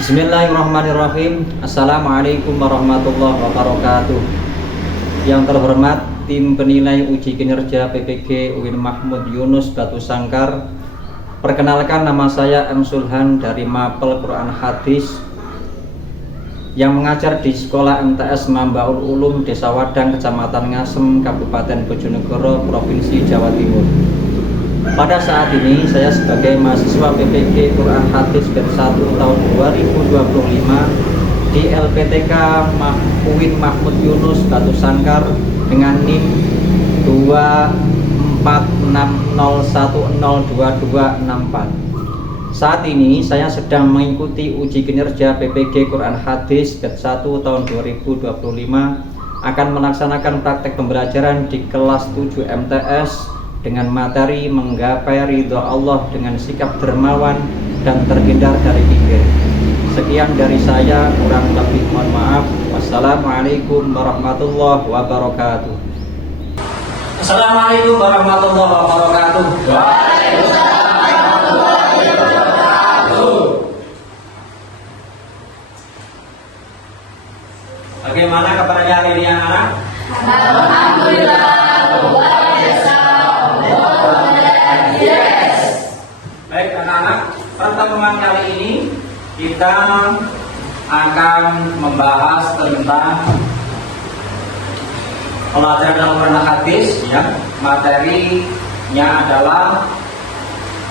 Bismillahirrahmanirrahim. Assalamualaikum warahmatullahi wabarakatuh. Yang terhormat tim penilai uji kinerja PPG UIN Mahmud Yunus Batu Sangkar. Perkenalkan, nama saya M. Sulhan dari Mapel Quran Hadis yang mengajar di Sekolah MTS Mambaul Ulum Desa Wadang, Kecamatan Ngasem, Kabupaten Bojonegoro, Provinsi Jawa Timur. Pada saat ini saya sebagai mahasiswa PPG Quran Hadis batch 1 tahun 2025 di LPTK UIN Mahmud Yunus Batu Sangkar dengan NIM 24601022264. Saat ini saya sedang mengikuti uji kinerja PPG Quran Hadis batch 1 tahun 2025, akan melaksanakan praktek pembelajaran di kelas 7 MTS dengan materi menggapai ridho Allah dengan sikap dermawan dan terhindar dari kikir. Sekian dari saya, kurang lebih mohon maaf. Wassalamualaikum warahmatullahi wabarakatuh. Assalamualaikum warahmatullahi wabarakatuh. Waalaikumsalam warahmatullahi wabarakatuh. Bagaimana kabarnya hari ini anak? Alhamdulillah. Baik anak-anak, pertemuan kali ini kita akan membahas tentang pelajaran Al-Quran Hadis, ya. Materinya adalah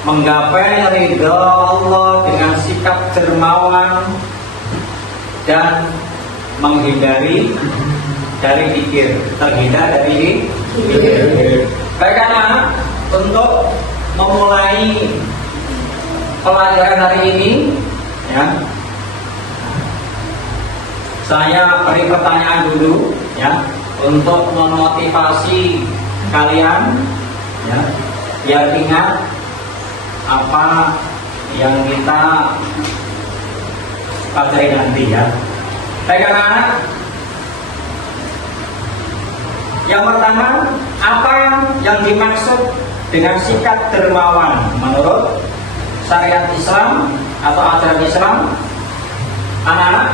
menggapai ridho Allah dengan sikap dermawan dan menghindari dari zikir, terhindar dari zikir. Baik anak-anak, untuk memulai pelajaran hari ini, ya, saya beri pertanyaan dulu, ya, untuk memotivasi kalian, ya, biar ingat apa yang kita pelajari nanti, ya. Baik anak-anak, yang pertama, apa yang dimaksud dengan sikap dermawan menurut syariat Islam atau ajaran Islam? Anak-anak,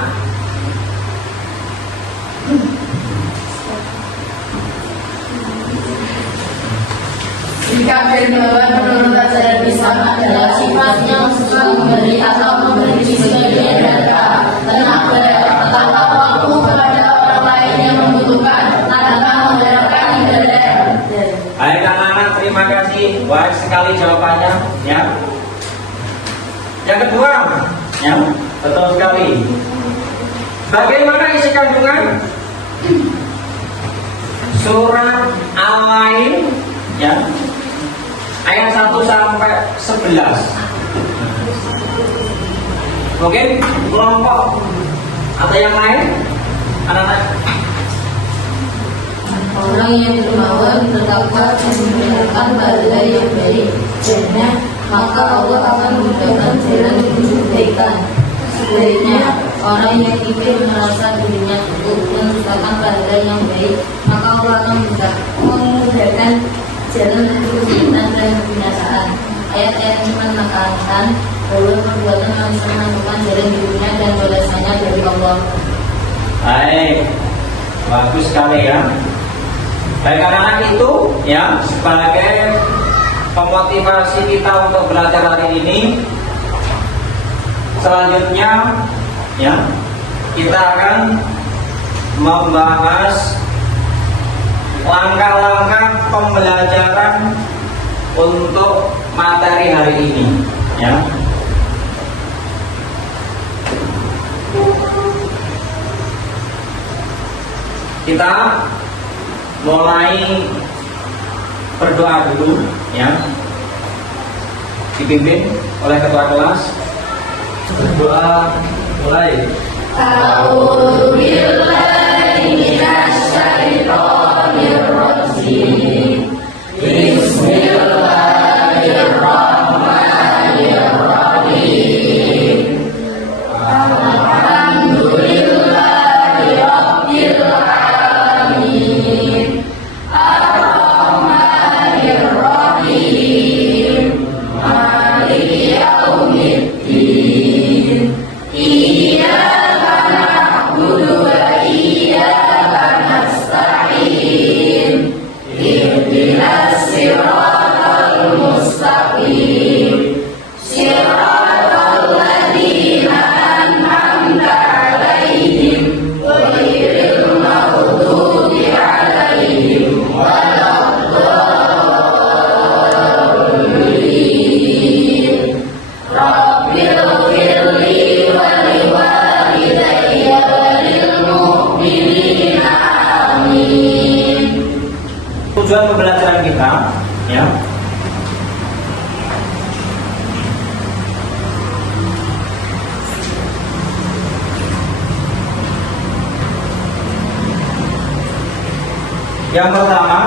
sikap dermawan menurut ajaran Islam adalah sifat yang suka memberi atau memberi sebagian harta, tenaga, atau waktu kepada orang lain yang membutuhkan tanpa mengharapkan imbalan. Baik anak-anak, terima kasih. Baik sekali jawabannya, ya. Yang kedua, ya, betul sekali. Bagaimana isi kandungan surat Al-Ain, ya, ayat 1 sampai 11? Mungkin kelompok atau yang lain, anak-anak. Orang yang dermawan, bertakwa, dan mengerjakan pahala yang baik, dan maka Allah akan memudahkan jalan menuju kebaikan. Sebaliknya, orang yang kikir merasa dirinya cukup dan mengerjakan pahala yang baik, maka Allah akan memudahkan jalan menuju kesulitan dan kebinasaan. Ayat-ayat ini menekankan bahwa perbuatan manusia menentukan jalan hidupnya dan balasannya dari Allah. Baik, bagus sekali, ya. Baik anak-anak, itu, ya, sebagai pemotivasi kita untuk belajar hari ini. Selanjutnya, ya, kita akan membahas langkah-langkah pembelajaran untuk materi hari ini, ya. Kita mulai berdoa dulu, ya, dipimpin oleh ketua kelas. Berdoa mulai. A'udzu billahi minasy syaithanir rajim. Bismillahirrahmanirrahim. Alhamdulillahi rabbil alamin. Ar-Rahmanir Rahim. Maliki yaumiddin. tujuan pembelajaran kita, ya. Yang pertama,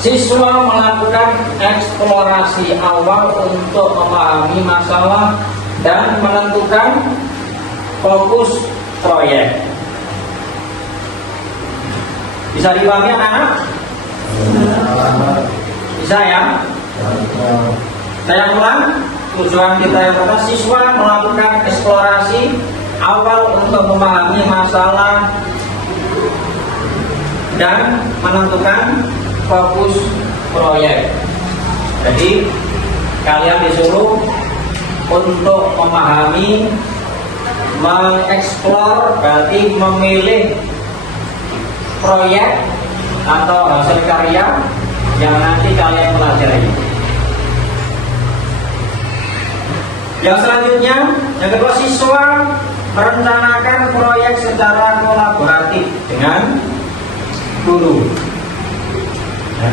siswa melakukan eksplorasi awal untuk memahami masalah dan menentukan fokus proyek. Bisa dipahami anak-anak? Bisa ya? Saya ulang, tujuan kita yang pertama, siswa melakukan eksplorasi awal untuk memahami masalah dan menentukan fokus proyek. Jadi kalian disuruh untuk memahami, mengeksplor, berarti memilih proyek atau hasil karya yang nanti kalian pelajari. Yang selanjutnya, yang kedua, siswa merencanakan proyek secara kolaboratif dengan guru. Ya.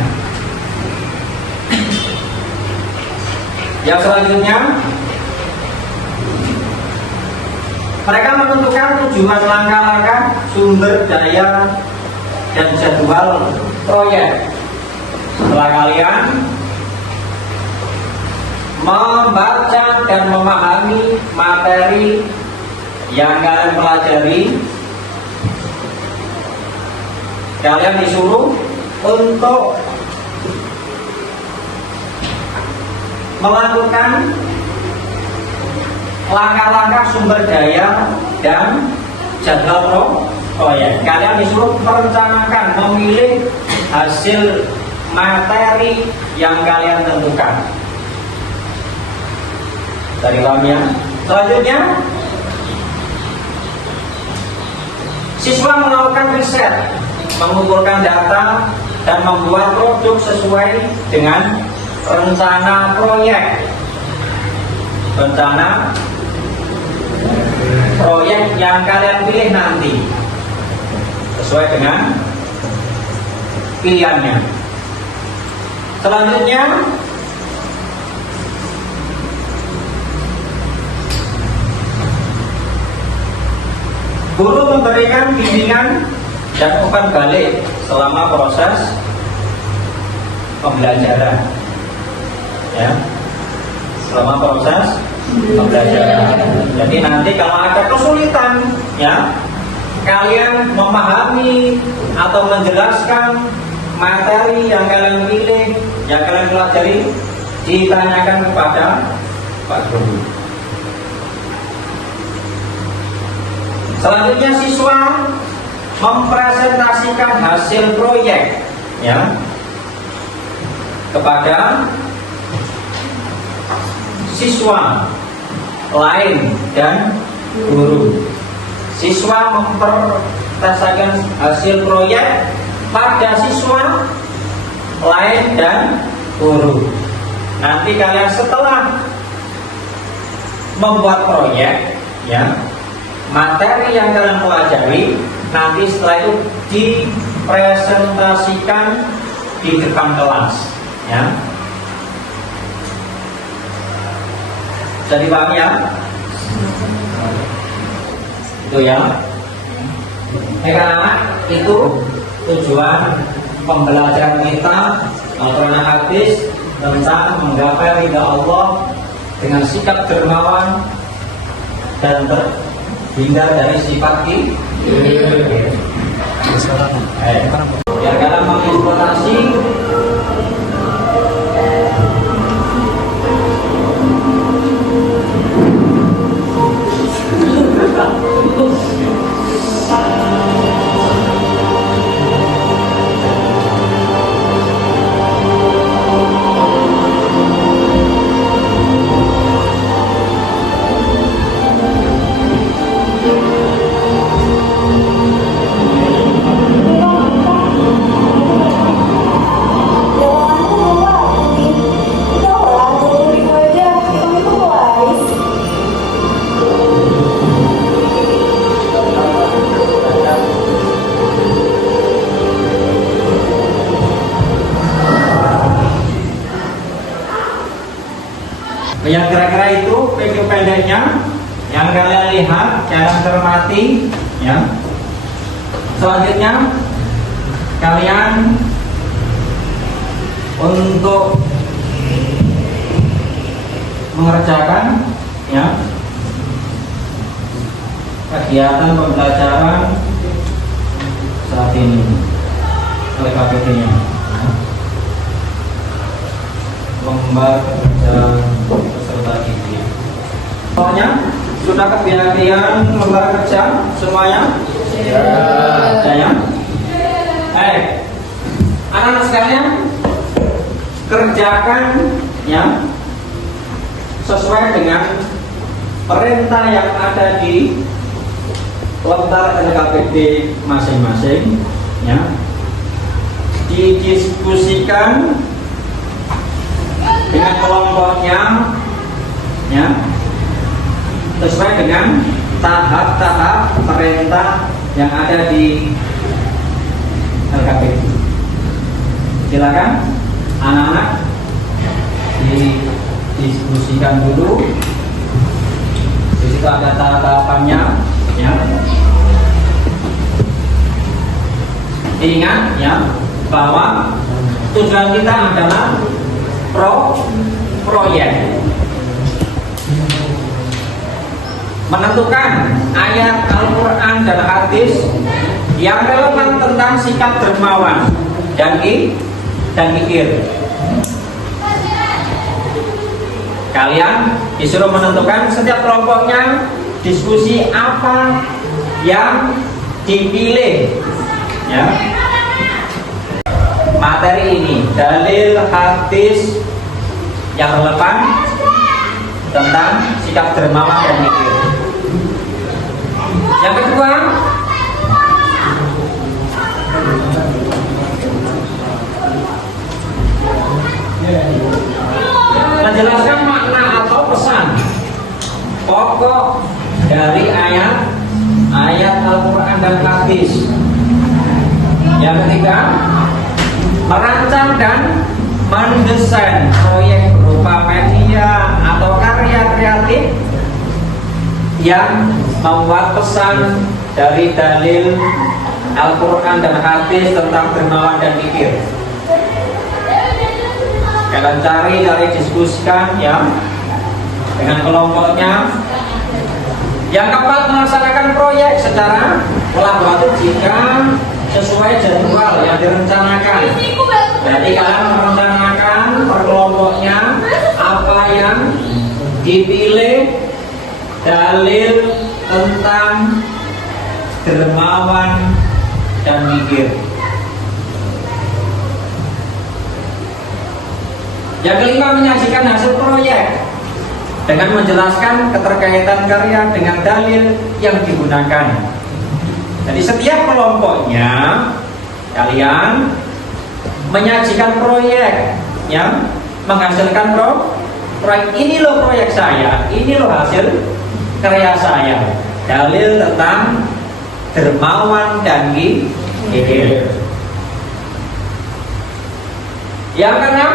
Yang selanjutnya, mereka menentukan tujuan, langkah-langkah, sumber daya, dan jadwal proyek. Setelah kalian membaca dan memahami materi yang kalian pelajari, kalian disuruh untuk melakukan langkah-langkah sumber daya dan jadwal proyek. Kalian disuruh merencanakan, memilih hasil materi yang kalian tentukan. Dari kalian. Selanjutnya, siswa melakukan riset, mengumpulkan data dan membuat produk sesuai dengan rencana proyek. Rencana proyek yang kalian pilih nanti sesuai dengan pilihannya. Selanjutnya, guru memberikan bimbingan dan umpan balik selama proses pembelajaran, ya, selama proses pembelajaran. Jadi nanti kalau ada kesulitan, ya, kalian memahami atau menjelaskan materi yang kalian pilih, yang kalian pelajari, ditanyakan kepada Pak Guru. Selanjutnya, siswa mempresentasikan hasil proyek, ya, kepada siswa lain dan guru. Siswa mempresentasikan hasil proyek pada siswa lain dan guru. Nanti kalian setelah membuat proyek, ya, materi yang kalian pelajari, nanti setelah itu dipresentasikan di depan kelas, ya. Jadi paham ya? Itu ya. Karena itu tujuan pembelajaran kita Al-Quran hadis tentang menggapai ridha Allah dengan sikap dermawan dan hindar dari sifat biar kalian mengeksplorasi Yang kira-kira itu video pendeknya yang kalian lihat, kalian cermati ya. Selanjutnya kalian untuk mengerjakan ya kegiatan pembelajaran saat ini oleh KPD-nya. Lembar kerja peserta didik. Soalnya sudah kebagian lembar kerja semuanya? Ya. Anak-anak sekalian, kerjakan ya sesuai dengan perintah yang ada di lembar LKPD masing-masing ya. Didiskusikan dengan kelompoknya ya, sesuai dengan tahap-tahap perintah yang ada di LKPD. Silakan anak-anak didiskusikan dulu. Di situ ada tahapannya ya. Ingat ya bahwa tujuan kita adalah proyek. Menentukan ayat Al-Quran dan hadis yang relevan tentang sikap dermawan dan mikir. Kalian disuruh menentukan setiap kelompoknya diskusi apa yang dipilih ya. Materi ini dalil hadis yang relevan tentang sikap dermawan dan mikir. Yang kedua, menjelaskan makna atau pesan pokok dari ayat Al-Quran dan hadis. Yang ketiga, merancang dan mendesain proyek berupa media atau karya kreatif yang membuat pesan dari dalil Al-Quran dan hadis tentang dermawan dan mikir. Kalian cari diskusikan ya dengan kelompoknya. Yang keempat, melaksanakan proyek secara kolaboratif jika sesuai jadwal yang direncanakan. Jadi kalian merencanakan per kelompoknya apa yang dipilih dalil tentang dermawan dan mikir. Yang kelima, menyajikan hasil proyek dengan menjelaskan keterkaitan karya dengan dalil yang digunakan. Jadi setiap kelompoknya kalian menyajikan proyek yang menghasilkan proyek. Ini loh proyek saya, ini loh hasil karya saya, dalil tentang dermawan dan mikir. Yang keenam,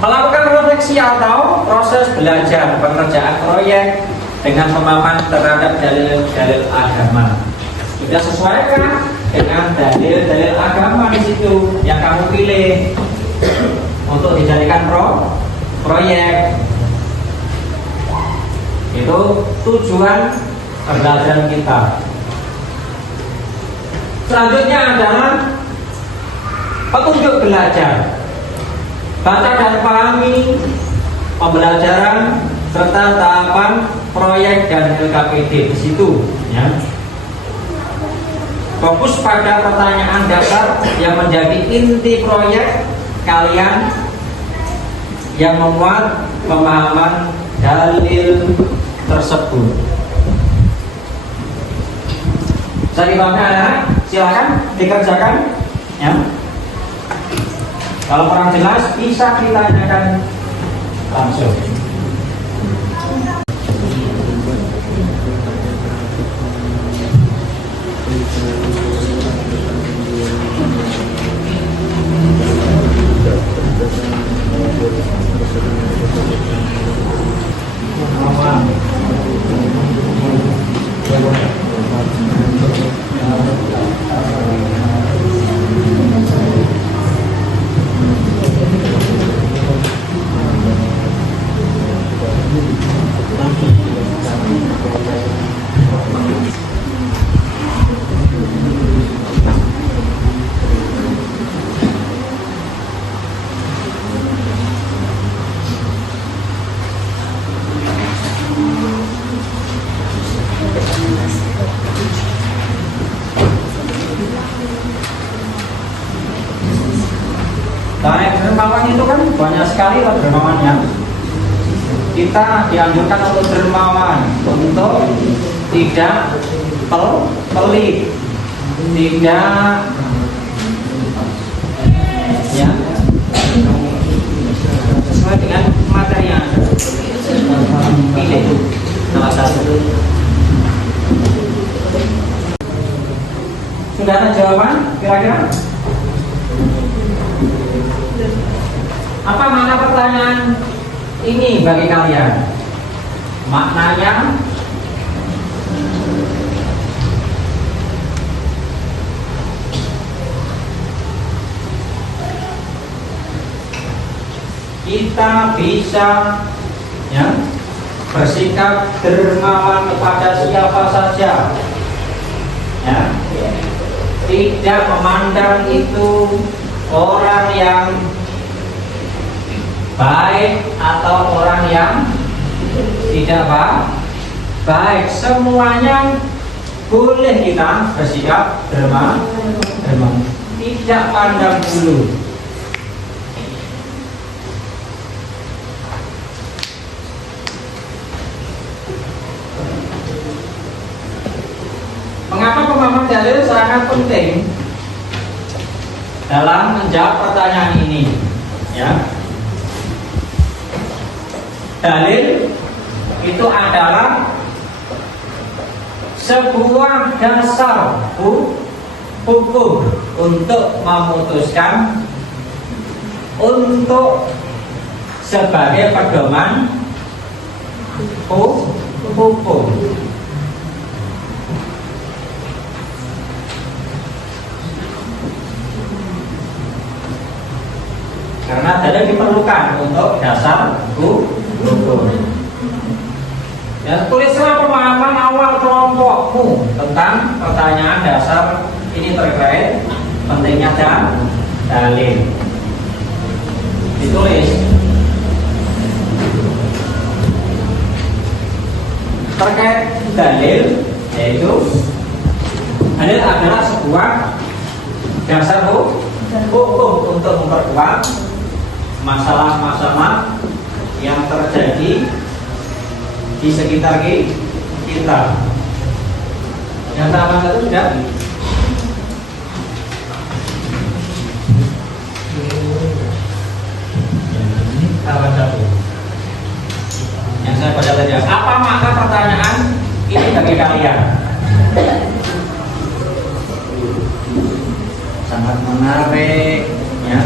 melakukan refleksi atau proses belajar pengerjaan proyek dengan pemahaman terhadap dalil-dalil agama. Sudah sesuaikan dengan dalil-dalil agama di situ yang kamu pilih untuk dijadikan proyek. Itu tujuan pembelajaran kita. Selanjutnya adalah petunjuk belajar. Baca dan pahami pembelajaran serta tahapan proyek dan LKPD di situ ya. Fokus pada pertanyaan dasar yang menjadi inti proyek kalian yang memuat pemahaman dalil tersebut. Jadi bangga, silakan dikerjakan ya. Kalau kurang jelas bisa ditanyakan langsung. sekali Pak dermawan ya. Kita dianjurkan untuk dermawan, untuk tidak pelit, tidak ya sesuai dengan materi yang ada. Pilih salah satu. Sudah ada jawaban kira-kira? Apa makna pertanyaan ini bagi kalian? Maknanya kita bisa ya bersikap dermawan kepada siapa saja ya, tidak memandang itu orang yang baik atau orang yang tidak baik, semuanya boleh kita bersikap dermawan, tidak pandang bulu. Mengapa pemahaman dalil sangat penting dalam menjawab pertanyaan ini? Ya, dalil itu adalah sebuah dasar hukum untuk memutuskan, untuk sebagai pedoman hukum. Karena dalil diperlukan untuk dasar hukum. Ya, tulislah pemahaman awal kelompokmu tentang pertanyaan dasar ini terkait pentingnya dalil. Ditulis. Terkait dalil, yaitu dalil adalah sebuah dasar hukum untuk memperkuat masalah-masalah yang terjadi di sekitar kita. Yang sama satu sudah. Kawan satu. Yang saya baca tadi. Apa makna pertanyaan ini bagi kalian? Sangat menarik, ya.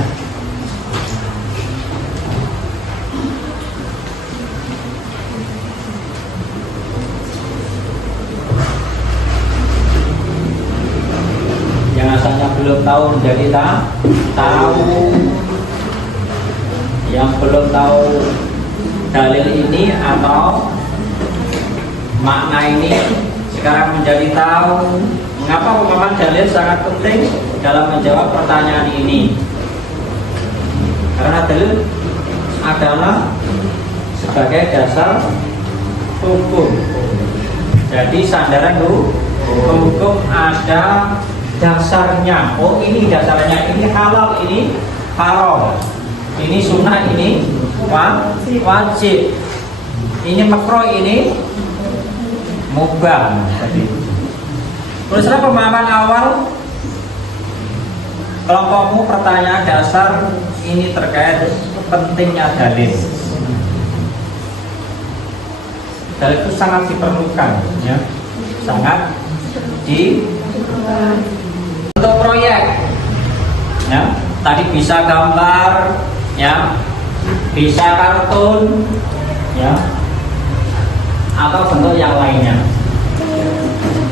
Yang asalnya belum tahu menjadi tahu, yang belum tahu dalil ini atau makna ini sekarang menjadi tahu. Mengapa pemahaman dalil sangat penting dalam menjawab pertanyaan ini? Karena dalil adalah sebagai dasar hukum. Jadi sandaran hukum ada dasarnya. Oh, ini dasarnya, ini halal, ini haram, ini sunnah, ini wajib, ini makruh, ini mubah. Tulislah pemahaman awal kelompokmu pertanyaan dasar ini terkait pentingnya dalil. Dalil itu sangat diperlukan, ya, sangat untuk proyek, ya. Tadi bisa gambar, ya, bisa kartun, ya, atau bentuk yang lainnya.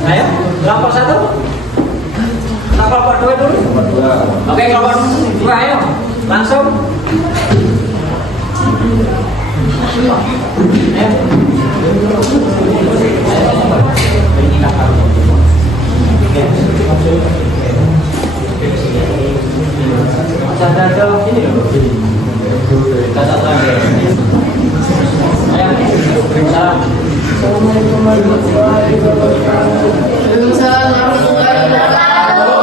Ayo, kelompok satu, kelompok dua dulu. Oke, kelompok dua, ayo, langsung. Ayo. Assalamualaikum warahmatullahi wabarakatuh. Waalaikumsalam warahmatullahi wabarakatuh.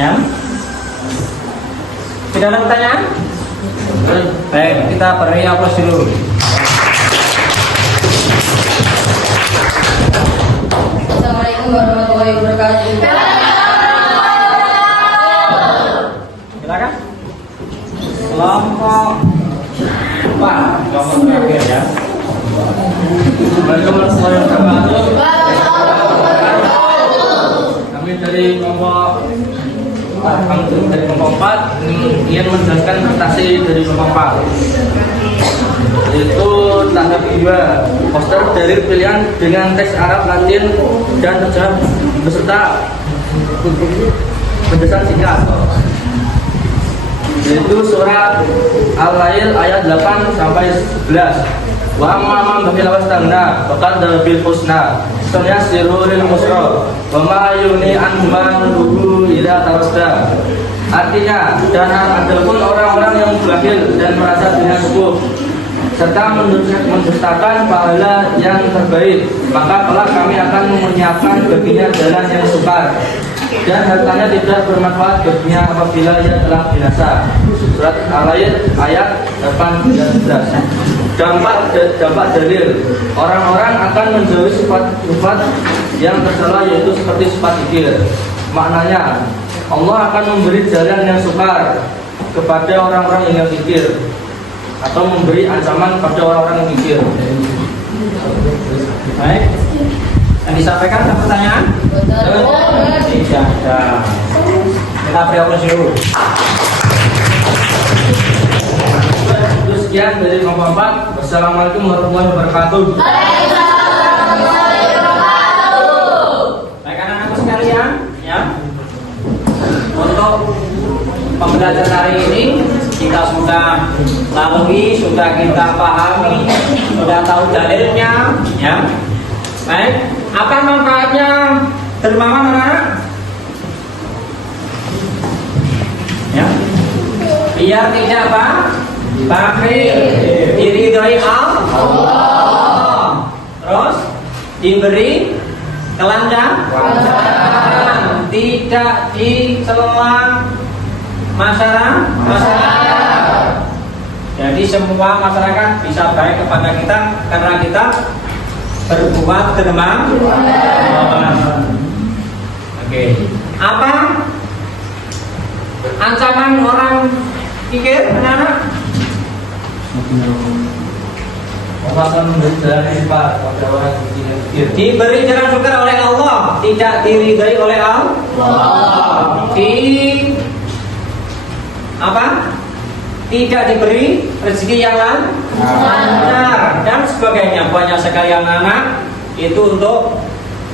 Ya. Tidak ada pertanyaan? Baik, kita beri aplaus dulu. Assalamualaikum warahmatullahi wabarakatuh. Silakan. Kelompok kelompok terakhir ya. Waalaikumsalam warahmatullahi wabarakatuh. Kami dari kelompok dari kelompok 4 ingin menjelaskan prestasi dari kelompok 4, yaitu tahap 2 poster dari pilihan dengan teks Arab, Latin, dan terjemah beserta penjelasan singkat, yaitu surat Al-Lail ayat 8 sampai 11. Wa amma man bakhila wastagna faqad bil husna sanasiru lil musra wa ma yuni an maluhu ila tarasda. Artinya, dan adapun orang-orang yang bakhil dan merasa dirinya cukup serta mendustakan pahala yang terbaik, maka kelak kami akan menyiapkan baginya jalan yang sukar dan hartanya tidak bermanfaat baginya apabila ia telah binasa. Surat Al-Lail ayat 8 dan 11. Dampak dalil, orang-orang akan menjauhi sifat-sifat yang tercela, yaitu seperti sifat zikir. Maknanya, Allah akan memberi jalan yang sukar kepada orang-orang yang zikir, atau memberi ancaman pada orang-orang yang zikir. Baik, yang disampaikan ada pertanyaan? Tidak ada. Kita beri aplaus dulu. sekian dari Bapak. Wassalamualaikum warahmatullahi wabarakatuh. Baik anak-anak sekalian, ya. Untuk pembelajaran hari ini kita sudah lalui, sudah kita pahami, sudah tahu dalilnya, ya. Baik, apa manfaatnya dermawan anak-anak? Ya. Biar tidak apa? Bakhil, diridhoi Allah. Terus diberi kelancaran, tidak dicela masyarakat. Jadi semua masyarakat bisa baik kepada kita karena kita berbuat dermawan. Oke. Apa ancaman orang pikir, anak-anak? Allah akan memberi jalan cepat pada orang yang tidak pikir. Diberi jalan sukar oleh Allah, tidak diridhai oleh Allah. Tidak diberi rezeki yang lancar dan sebagainya. Banyak sekali anak-anak itu untuk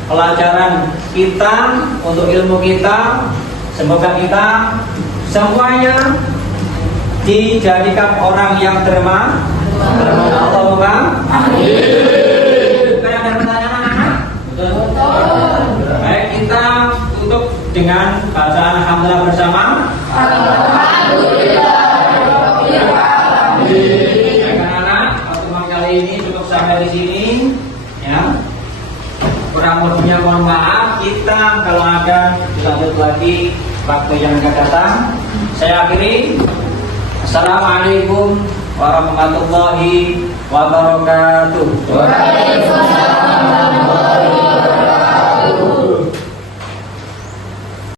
pelajaran kita, untuk ilmu kita. Semoga kita semuanya dijadikan orang yang dermawan. Allahumma amin. Ada pertanyaan anak-anak? Betul. Baik, kita tutup dengan bacaan alhamdulillah bersama. Alhamdulillah. Baik anak-anak, pertemuan kali ini cukup sampai di sini, ya. Kurang lebihnya mohon maaf. Kita kalau ada dilanjut lagi waktu yang akan datang. Saya akhiri. Assalamualaikum warahmatullahi wabarakatuh. Waalaikumsalam warahmatullahi wabarakatuh.